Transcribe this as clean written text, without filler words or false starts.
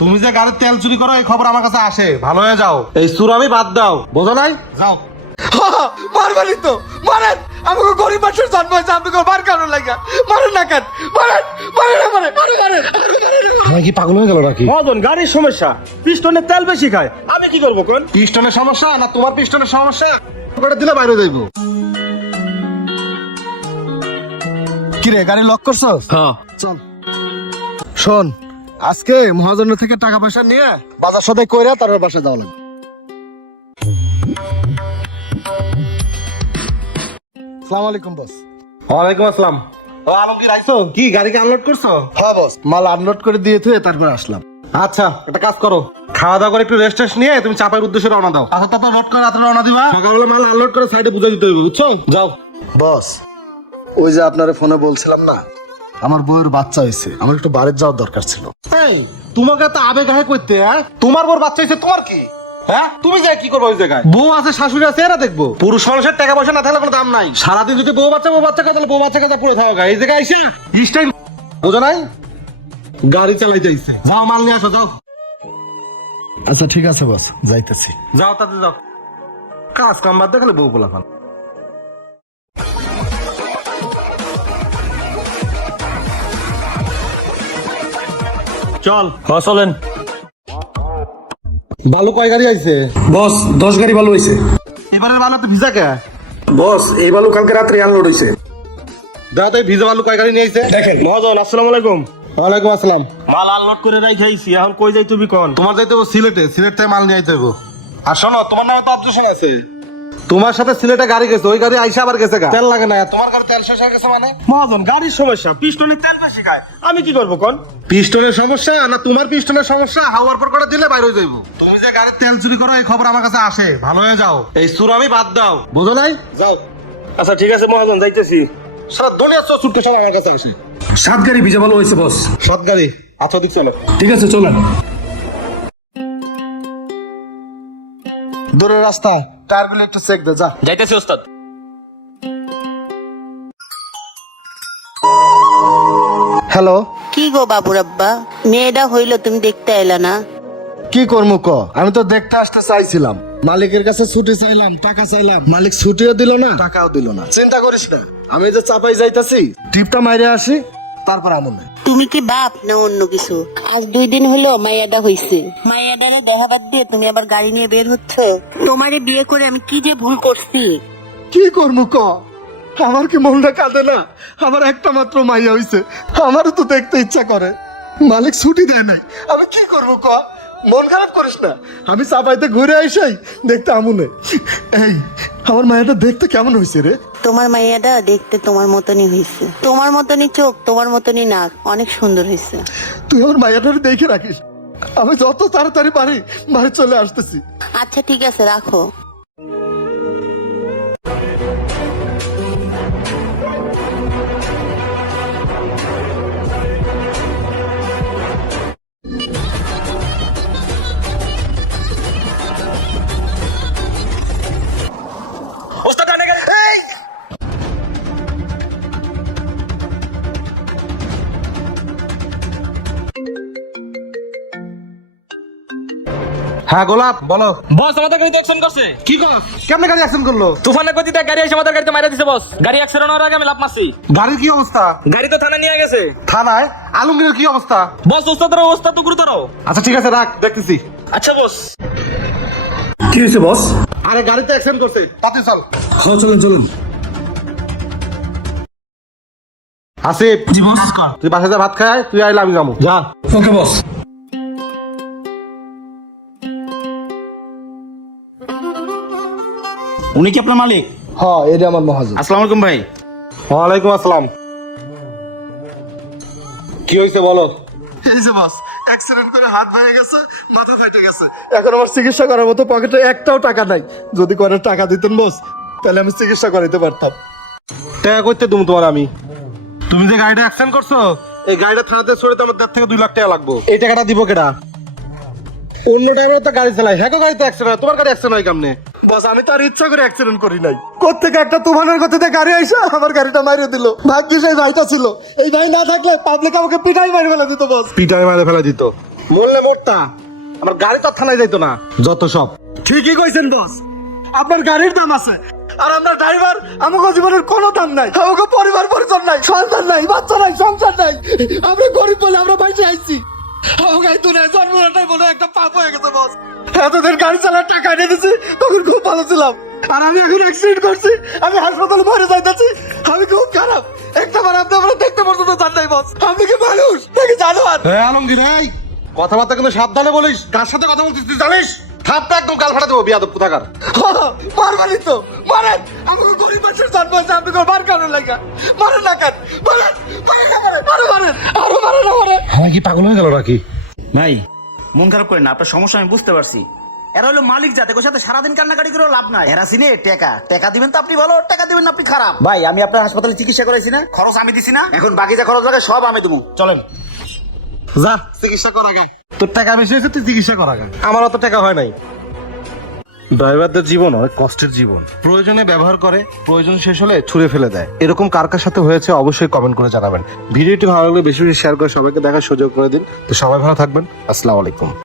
তুমি যে গাড়ির তেল চুরি করো এই খবর আমার কাছে আসে, ভালো হয়ে যাও। এই চুরামি বাদ দাও, বোঝো নাই? যাও। মারবানি তো মারেন, আমাকে গরিব মানুষের জন্ম হয়েছে, আপনাকে মার কারণ লাগে মারেন না কেন? মারেন মারেন মারেন মারেন মারেন। কি পাগল হয়ে গেল নাকি? মদন গাড়ির সমস্যা, পিস্টনের তেল বেশি খায়, আমি কি করবো কোন? পিস্টনের সমস্যা না তোমার পিস্টনের সমস্যা? করে দিলে বাইরে যাইবো। কিরে গাড়ি লক করছস? হ্যাঁ। চল শোন, আজকে মহাজন থেকে টাকা পয়সা নিয়ে বাজার সদাই কইরা তারপর বাসা যাওয়া লাগবে। আসসালামু আলাইকুম বস। ওয়ালাইকুম আসসালাম। ও আলমগীর আইছো? কি গাড়িকে আনলোড করছো? হ্যাঁ বস, মাল আনলোড করে দিয়ে থুয়ে তারপর আসলাম। আচ্ছা, একটা কাজ করো, খাওয়া দাওয়া করে একটু রেস্ট নিয়ে তুমি চাপার উদ্দেশ্যে রওনা দাও। আচ্ছা, তারপর লোড করে রাত্রে রওনা দিবা। সকালবেলা মাল আনলোড করে সাইডে বুঝে দিতে হবে, বুঝছো? যাও। বস, ওই যে আপনার ফোনে বলছিলাম না, আমার বউয়ের বাচ্চা হয়েছে, আমার একটু বাড়ির যাওয়ার দরকার ছিল। এই তোমাকে তো আবেগ আহে করতে, হ্যাঁ? তোমার বড় বাচ্চা হয়েছে, তোমার কি? হ্যাঁ, তুমি যাই কি করবো ওই জায়গায়? বউ আছে, শাশুড়ি আছে, এরা দেখবো। পুরুষ মানুষের টাকা পয়সা না থাকলে কোনো দাম নাই। সারাদিন যদি বউ বাচ্চা তাহলে বউ বাচ্চা কাছে পড়ে থাকা, এই জায়গায় এসে স্টাইল বোঝো নাই? গাড়ি চালাইতে আইছে। যাও, মাল নিয়ে আসো, যাও। আচ্ছা ঠিক আছে বস, যাইতেছি। যাও, তাতে যাও। কাজ কাম বাদ দেখলে বউ পোলা খান। চল। হ্যাঁ চলেন। বালু কয় গাড়ি আইছে? বস 10 গাড়ি বালু হয়েছে। এবারের বালু তো ভিজা কে? বস এই বালু কালকে রাত্রে আনলোড হয়েছে। দাদা তো ভিজা বালু কয় গাড়ি নিয়ে আইছে? দেখেন। মহাজন আসসালামু আলাইকুম। ওয়ালাইকুম আসসালাম। মাল আনলোড করে রাখাইছি, এখন কই যাই তুমি কোন? তোমার যাইতে হবে সিলেটে, সিলেট থেকে মাল নিয়ে আইতে হবে। আর শোনো, তোমার নামে তো অবজেকশন আছে। তোমার সাথে সিলেটে গাড়ি গেছে, ওই গাড়ি আইসা আবার গেছে গা। তেল লাগে না, তোমার গাড়ি তেল শেষ হয়ে গেছে মানে? মহাজন গাড়ির সমস্যা, পিস্টনের তেল বেশি খায়, আমি কি করবো কোন? পিস্টনের সমস্যা না তোমার পিস্টনের সমস্যা? হাওয়ার পর করে দিলে বাইরে হয়ে যাইবো। তুমি যে গাড়ির তেল চুরি করো এই খবর আমার কাছে আসে, ভালো হয়ে যাও। এই চুরামি বাদ দাও, বুঝো নাই? যাও। আচ্ছা ঠিক আছে মহাজন, যাইতেছি। সারা দুনিয়া চুটকে সব আমার কাছে আসে। 7 গাড়ি ভিজা বালু হয়েছে বস। সৎ গাড়ি। আচ্ছা, দিক চলো। ঠিক আছে চলেন। দূরের রাস্তা, টায়ারগুলো একটু চেক দে যা। যাইতেছি ওস্তাদ। হ্যালো, কি গো বাবুর আব্বা, মেয়েটা হইলো তুমি দেখতে এলা না? কি করবো ক? আমি তো দেখতে আসতে চাইছিলাম, মালিকের কাছে ছুটি চাইলাম, টাকা চাইলাম, মালিক ছুটিও দিল না, টাকাও দিল না। চিন্তা করিস না, আমি যে চাপাই যাইতাছি, টিপটা মাইরে আসি, তারপর আমন নাই। তুমি কি বাপ না অন্য কিছু? আজ 2 দিন হলো মাইয়াডা হইছে, মাইয়াডারে দেখা বাদ দিয়ে তুমি আবার গাড়ি নিয়ে বের হচ্ছ। তোমারে বিয়ে করে আমি কি যে ভুল করছি। কি করবো ক? আমার কি মনটা কাঁদে না? আমার একটা মাত্র মাইয়া হইছে, আমারও তো দেখতে ইচ্ছা করে, মালিক ছুটি দেয় নাই, আমি কি করবো ক? মন খারাপ করিস না, আমি চাপাইতে ঘুরে আইসাই দেখতে আমুনে। এই আমার মায়াটা দেখতে কেমন হইছে রে? তোমার মাইয়াডা দেখতে তোমার মতনই হইছে, তোমার মতনই চোখ, তোমার মতনই নাক, অনেক সুন্দর হইছে। তুই আমার মায়াটারে দেখে রাখিস, আমি যত তাড়াতাড়ি পারি বাড়ি চলে আসতেছি। আচ্ছা ঠিক আছে, রাখো। হ্যাঁ গোলাপ, বলো। বস আমাদের গাড়িতে অ্যাকশন করছে। কি কর? কেমনে গাড়ি অ্যাক্সিডেন্ট করলো? তুফানের গতিতে গাড়ি এসে আমাদের গাড়িতে মারা দিছে বস। গাড়ি অ্যাক্সিডেন্ট হওয়ার আগে আমি লাফ মারছি। গাড়ির কি অবস্থা? গাড়ি তো থানা নিয়ে গেছে। থানায়? আলমগীরের কি অবস্থা? বস ওস্তাদের অবস্থা তো গুরুতর। আচ্ছা ঠিক আছে, রাখ, দেখতেছি। আচ্ছা বস। কি হয়েছে বস? আরে গাড়িতে অ্যাক্সিডেন্ট করছে, তাতে চল। হ্যাঁ চলেন চলেন। আসিফ, জি বস। তুই বাসায় যা, ভাত খায়, তুই আইলে আমি যাবো, যা। ওকে বস। উনি কি আপনার মালিক? হ্যাঁ, এটা আমার মহাজন। আসসালামু আলাইকুম ভাই। ওয়ালাইকুম আসসালাম। কি হয়েছে বলো? এই যে বস, অ্যাক্সিডেন্ট করে হাত ভেঙে গেছে, মাথা ফাটে গেছে, এখন আমার চিকিৎসা করার মতো পকেটে একটাও টাকা নাই। যদি করে টাকা দিতেন বস, তাহলে আমি চিকিৎসা করাইতে পারতাম। টাকা করতে তুমি তোমার আমি। তুমি যে গাড়িটা অ্যাক্সিডেন্ট করছো, এই গাড়িটা থানাতে সরে তো আমার 1.5 থেকে 2 লাখ টাকা লাগবে। এই টাকাটা দিব কেডা? অন্য টাইমে তো গাড়ি চালাই, হ্যাঁ গাড়িতে অ্যাক্সিডেন্ট হয়, তোমার গাড়ি অ্যাক্সিডেন্ট হয় কেমনে? বস আমি তো আর ইচ্ছা করে অ্যাক্সিডেন্ট করি নাই, কোত্থেকে একটা তুফানের গতিতে গাড়ি আইসা আমার গাড়িটা মাইরে দিল। ভাগ্যিস এই ভাইটা ছিল, এই ভাই না থাকলে পাবলিক আমাকে পিটাই মারি ফেলে দিত বস। পিটাই মারে ফেলা দিত। বললে মোটটা আমার গাড়ি তো আর থানায় যাইতো না যত সব। ঠিকই কইছেন বস, আপনার গাড়ির দাম আছে আর আমরা ড্রাইভার, আমাকে জীবনের কোনো দাম নাই, আমাকে পরিবার পরিজন নাই, সন্তান নাই, বাচ্চা নাই, সংসার নাই, আমরা গরিব বলে আমরা বাইরে আইছি। আমাকে এই দুনিয়ায় জন্মটাই বলে একটা পাপ হয়ে গেছে বস। এতদিন গাড়ি চালার টাকা এনে দিছি, তখন খুব ভালো ছিলাম, আর আমি এখন অ্যাক্সিডেন্ট করছি, আমি হাসপাতালে মরে যাইতেছি, আমি খুব খারাপ। একটা বার আপনি আমরা দেখতে পর্যন্ত জান নাই বস, আপনি কি মানুষ নাকি জানোয়ার? আলমগীর এই কথাবার্তা কিন্তু সাবধানে বলিস, কার সাথে কথা বলছিস তুই জানিস? থাপটা একদম গাল ফাটা দেবো বিয়াদব কোথাকার। মারবানি তো মারেন, আমাকে গরিব মানুষের জন্ম হয়েছে, আপনি কোনো বার কারণ লাগা মারেন না কেন? মারেন, আরো মারেন, আরো মারেন আমারে। আমার কি পাগল হয়ে গেল নাকি? ভাই মন খারাপ করেন না, আপনার সমস্যা আমি বুঝতে পারছি। এরা হলো মালিক জাতে, ওর সাথে সারাদিন কান্নাকাটি করেও লাভ নাই। এরা চিনে টাকা দিবেন তো আপনি ভালো, টাকা দিবেন না আপনি খারাপ। ভাই আমি আপনার হাসপাতালে চিকিৎসা করাইছি না, খরচ আমি দিছি না, এখন বাকি যা খরচ লাগে সব আমি দেবো, চলেন। যা চিকিৎসা করা গায়, তোর টাকা বেশি হয়েছে তুই চিকিৎসা করা গায়, আমার অত টাকা হয় নাই। ড্রাইভারদের জীবন অনেক কষ্টের জীবন, প্রয়োজনে ব্যবহার করে, প্রয়োজন শেষ হলে ছুঁড়ে ফেলে দেয়। এরকম কার কার সাথে হয়েছে অবশ্যই কমেন্ট করে জানাবেন। ভিডিওটি ভালো লাগলে বেশি বেশি শেয়ার করে সবাইকে দেখার সুযোগ করে দিন। তো সবাই ভালো থাকবেন, আসসালামু আলাইকুম।